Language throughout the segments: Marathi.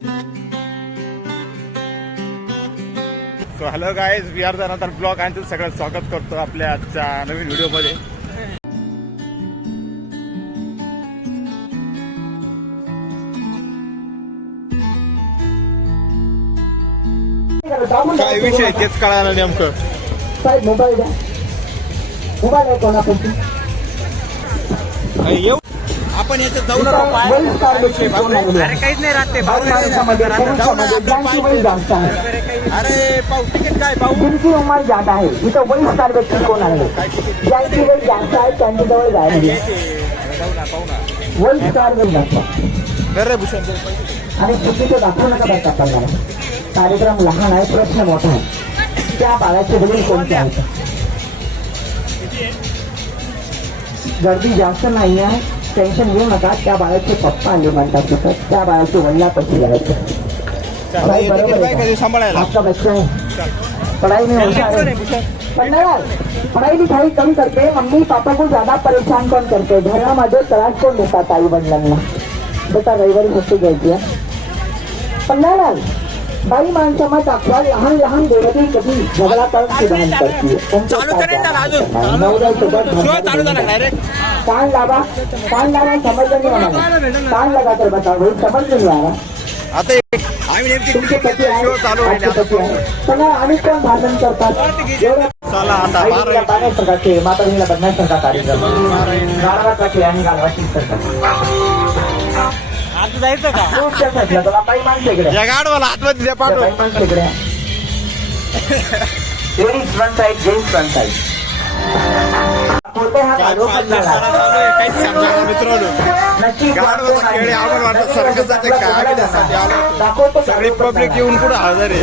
So hello guys, we are the another blog आणि तुमचं सगळं स्वागत करतो आपल्या आजच्या नवीन व्हिडिओमध्ये. काय विषय तेच कळालं नेमकं. साहेब मोबाईल द्या. मोबाईल आहे कोणापासून? येऊ आपण याच्यात जाऊ नका. अरे काहीच नाही राहते. अरे पाहू तिकीट काय पाहू. जिनकी उमर जात आहे इथं वयस्कर व्यक्ती कोण आहे? ज्यांची वय जास्त आहे त्यांच्या जवळ जायला पाहू ना वयस्कर व्यक्ती जास्त. रे भूषण आणि चुकीचं दाखवू नका बरं आपल्याला. कार्यक्रम लहान आहे, प्रश्न मोठा आहे. त्या बाळाचे वडील कोणते आहेत? गर्दी जास्त नाही आहे, टेन्शन घेऊ नका. त्या बाळाचे पप्पा आले म्हणतात तिथं, त्या बाळाचे वडिलापाशी जायचं. सांभाळायला आपका बच्चा है, पढ़ाई में होशियार है. पढ़ाई लिखाई कम करके मम्मी पापा को ज्यादा परेशान कौन करते? घरामध्ये त्रास कोण देतात आई वडिलांना? बेटा रविवारी सुट्टी घ्यायची आहे. पन्नालाल बाई माणसामा दाखवा लहान लहान गोष्टी कधी झगडा करून सुधारण करते. कान लावा समजलं नाही मला. कान लगा तर बताओ भाई, समज नहीं आ रहा. आता तुमचे पती आहे, आपके पती आहे. पण आणि कोण भाषण करतात? चला आता पाण्यात प्रकारचे माताजीला बघण्यासारखा कार्यक्रम गाढवाचा खेळ आणि गाढवाची आता जायचं का? तुला काही माणसं इकडे या गाडवाला आतमध्ये द्या पाठव. काही माणसं इकडे ladies front side, gents front side. कोणते हा गाढव काहीच समजा मित्रांनो. गाडवाचा खेळ आपण वाटत सर्कस जाते काय आम्ही त्यासाठी आलो. सगळी पब्लिक येऊन कुठं हजर आहे.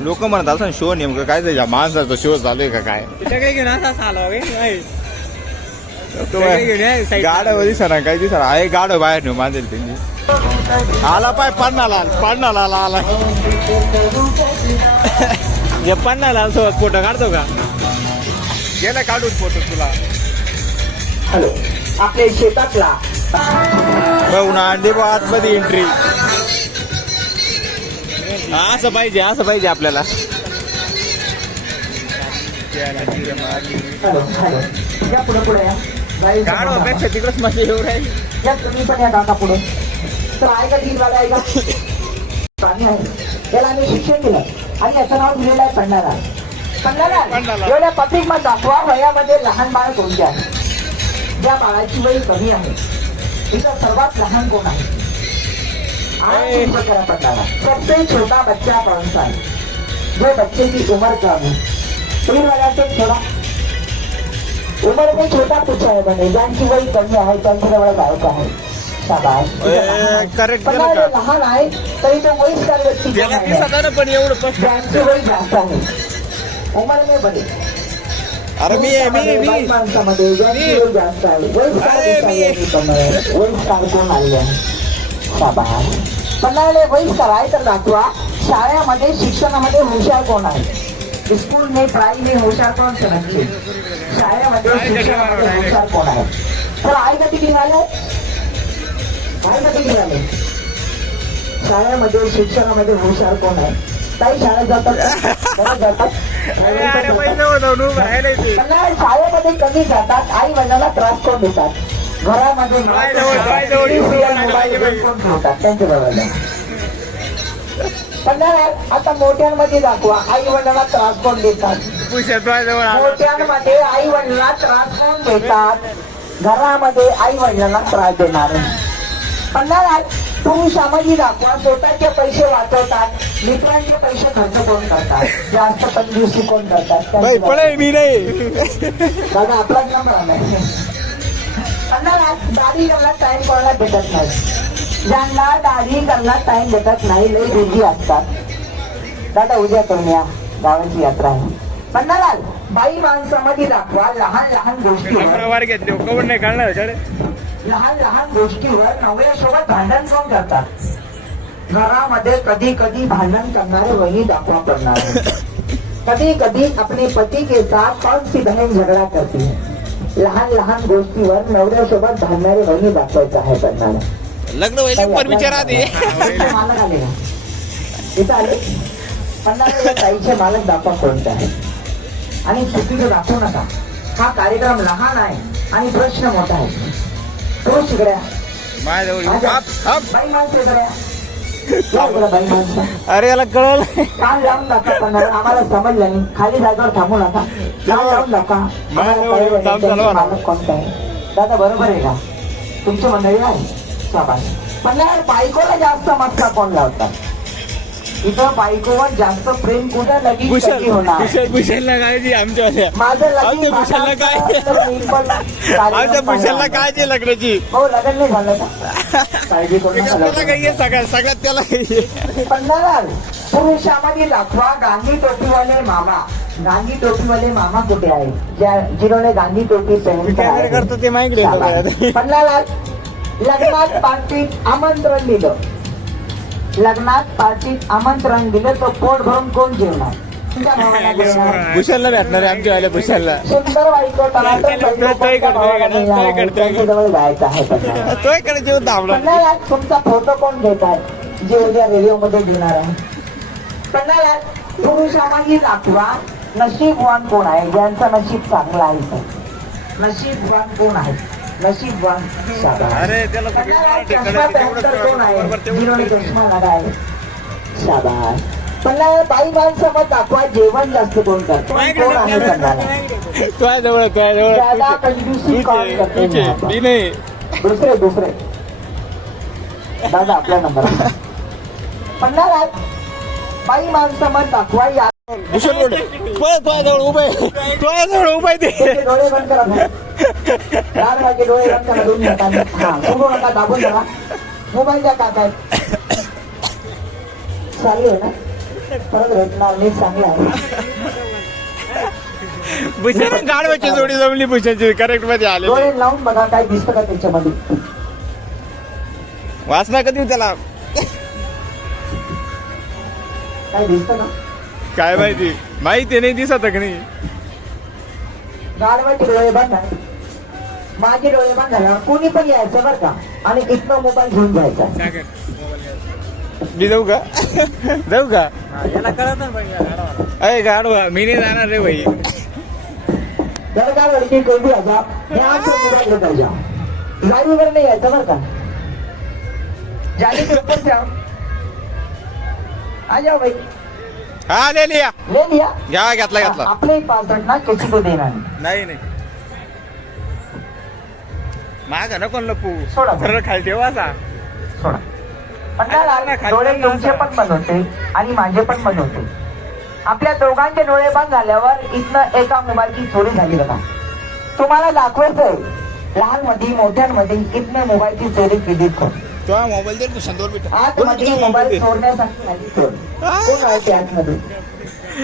लोक म्हणत असं शो नेमकं काय जायच्या माणसाचा शो चालू आहे का काय? गाडव दिसणार काय दिसणार आहे. गाडव बाहेर नेऊ मांदेल त्यांनी. आला पाय पन्नाला आला पन्नाला सोबत फोटो काढतो का? गेला काढून फोटो तुला. हॅलो, आपल्या शेतातला बघू ना अंडे आतमध्ये एंट्री. असं पाहिजे आपल्याला. हॅलो हॅलो, या पुढे या. गाडवापेक्षा तिकडच माझी एवढं आहे. या तुम्ही पण या काका पुढे. तर आहे का डीलवाला आहे का? पाणी आहे. याला आम्ही शिक्षण दिलं आणि याचं नाव दिलेलं आहे पन्नाला. एवढ्या पत्रिक मध्ये दाखवा वयामध्ये लहान बाळ कोणते आहे? ज्या बाळाची वय कमी आहे तिथं सर्वात लहान कोण आहे? पन्नाला सबसे छोटा बच्चा कौन सा है? जो बच्चे की उम्र कम है. तीन वाला से थोड़ा उम्र में छोटा पूछा है मैंने. ज्यांची वय कमी आहे त्यांच्या जवळ जायचं आहे. करेक्ट लहान आहे तरी तो वयस्कर व्यक्ती पण एवढं ज्यांची वय जास्त आहे उमर में बडे. अरे मी माणसामध्ये ज्यांची वय जास्त आहे वयस्कर कोण आले आहे? शाबास. पन्नाले वयस्कर आहे तर दाखवा. शाळेमध्ये शिक्षणामध्ये हुशार कोण आहे? स्कूल में पढ़ाई में होशियार कौन से बच्चे? शाळेमध्ये शिक्षणामध्ये हुशार कोण आहे? तर आहे का किती झाले? शाळेमध्ये शिक्षणामध्ये हुशार कोण आहे? काही शाळेत जातात शाळेमध्ये कमी जातात. आई वडिलांना त्रास कोण देतात? घरामध्ये कोण ठेवतात त्यांच्याबरोबर. पण आता मोठ्यांमध्ये दाखवा आई वडिलांना त्रास कोण देतात? मोठ्यांमध्ये आई वडिलांना त्रास कोण देतात? घरामध्ये आई वडिलांना त्रास देणार. पण तुम्ही सामाजिक दाखवा. स्वतःचे पैसे वाचवतात, मित्रांचे पैसे खर्च कोण करतात? जास्त कंजूसी कोण करतात? मी नाही दादा आपलाच नंबर नाही. दाढी करण्यात टाइम कोणाला भेटत नाही. ज्यांना दाढी करण्यात टाइम भेटत नाही लई बिझी असतात. दादा उद्या करून या, गावाची यात्रा आहे. पन्नालाल बाई माणसामध्ये दाखवा. लहान लहान गोष्टीवर घेतले कोण नाही काढणार. लहान लहान गोष्टीवर नवऱ्यासोबत भांडण कोण करतात? घरामध्ये कधी कधी भांडण करणारे वही दाखवा पडणार. कधी कधी अपने पति के साथ कौन सी बहन झगड़ा करती है? लहान लहान गोष्टीवर नवऱ्यासोबत भांडणारे वही दाखवायचं आहे पडणार. लग्न व्हायला पण विचार आधी ताईचे मालक आले का इथं आले 50 ताईचे मालक दाखवा कोणते आहे आणि चुकीचं दाखवू नका. हा कार्यक्रम लहान आहे आणि प्रश्न मोठा आहे. तो शिकड्या बाई माणसं इकडे या. या इकडे बाई माणसं. अरे याला कळलं कान लावून दाखवा पण आम्हाला समजलं नाही. खाली जागेवर थांबू नका. कान लावून दाखवा आम्हाला कळलं नाही त्यांचे मालक कोणते आहे. दादा बरोबर आहे का तुमची मंडळी आहे शाबास. पण बायकोला जास्त मस्का कोण लावतात इथं बायकोवर जास्त प्रेम कुठं लगीन कधी होणार. भूषणला काय जी आमच्या माझं लगीन भूषणला काय आमच्या भूषणला काय जी लग्नाची हो लग्न नाही झालं का काळजी करू नका. काही सगळ्यात त्याला पंधरा पुरुषामध्ये दाखवा गांधी टोपीवाले मामा. गांधी टोपीवाले मामा कुठे आहे जिन्होंने गांधी टोपी पहन करतो ते माहिती 15 लग्नात पार्टीत आमंत्रण दिलं. लग्नात पार्टीत आमंत्रण दिलं तर पोट भरून कोण जेवणार. तुमच्या भावाला जेवणार. भूषणला भेटणार आहे आमच्या वाल्या भूषणला सुंदर बायको जवळ जायचं आहे. तो इकडे जेवण थांबला. 15 तुमचा फोटो कोण घेत आहे जे उद्या रेडिओ मध्ये देणार आहे. 15 पुरुषामागे दाखवा नशीबवान कोण आहे ज्यांचं नशीब चांगलं आहे. नशीबवान कोण आहे नशीबवान शाबास. अरे त्याला चष्मा पहनकर कोण आहे जिन्होंने चष्मा लगाय शाबास. पण बाई माणसं मग दाखवा जेवण जास्त कोण करतो कोण आहे सांगायला. तुझ्या जवळ ज्यादा कंजूसी कॉल करते नाही दुसरे दादा आपला नंबर 15 बाई माणसं मग दाखवा या भूषण तुझ्या जवळ उभा आहे ते डोळे बंद करा. चार वाजे डोळे बंद करा 2 मिनिटांनी. हा सोडू नका दाबून धरा. मोबाईल द्या काका चालू आहे ना परत भेटणार नाही चांगलं आहे. भूषण गाडवाची जोडी जमली भूषणची करेक्ट मध्ये आले. डोळे लावून बघा काय दिसतं का त्याच्यामध्ये. वासना कधी त्याला काय दिसतं ना काय माहिती नाही दिसत का नाही. गाडवाचे डोळे बंद आहे माझे डोळे बंद झाल्यावर कोणी पण यायचं बरं का आणि इथनं मोबाईल घेऊन जायचा. मी जाऊ का याला कळत अरे गाडवा मी नाही जाणार रे भाई. जर का लड़की कोई भी आजा ध्यान से मोबाइल लेकर जाओ. गाड़ी वगैरह नहीं यायचं बरं का. जाने के ऊपर से आओ आ जाओ भाई. हा ले लिया घ्या घेतला आपले पासवर्ड ना किसी को देना नाही माग नको लपू सोडा. सरळ खाली ठेवाचा सोडा. पण डोळे तुमचे पण बंद होते आणि माझे पण बंद होते. आपल्या दोघांचे डोळे बंद झाल्यावर इथनं एका मोबाईलची चोरी झाली बघा. तुम्हाला दाखवायचंय लहानमध्ये मोठ्यांमध्ये इथनं मोबाईलची चोरी केली तो मोबाईल दे तू संदोर बेटा आतमध्ये मोबाईल चोरण्यासाठी झाली चोर. कोण आहे ते आतमध्ये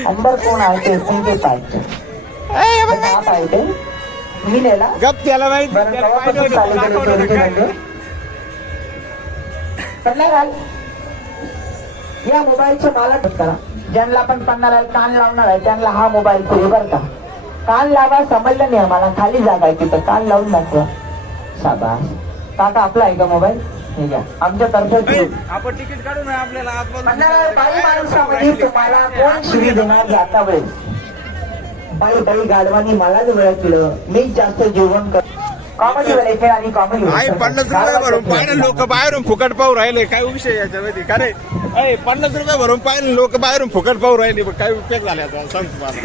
अंदर कोण आहे ते तुमचे पाहिजे आप आहे ते मी नेला गप त्याला माहिती या मोबाईलचे मालक करा ज्यांना पण 50 कान लावणार आहे त्यांना हा मोबाईल पुढे बरं का. कान लावा समजलं नाही आम्हाला खाली जागा आहे तिथं कान लावून दाखवा शाबास. काका आपला आहे का मोबाईल ठीक आहे आमच्या तर्फे आपण तिकीट काढू ना आपल्याला बाई माणसामध्ये तुम्हाला कोण शिवी देणार जाता वेळेस. बाई गाडवानी मलाच वेळ केलं मी जास्त जेवण कर कॉमेडी वेळेचे आणि कॉमेडी 50 रुपये भरून पाहिजे लोक बाहेरून फुकट पाहू राहिले काय विषय याच्यामध्ये का रे 50 रुपये भरून पाहिजे लोक बाहेरून फुकट पाहू राहिले काय उपयोग झाला आता सांग तुम्हाला.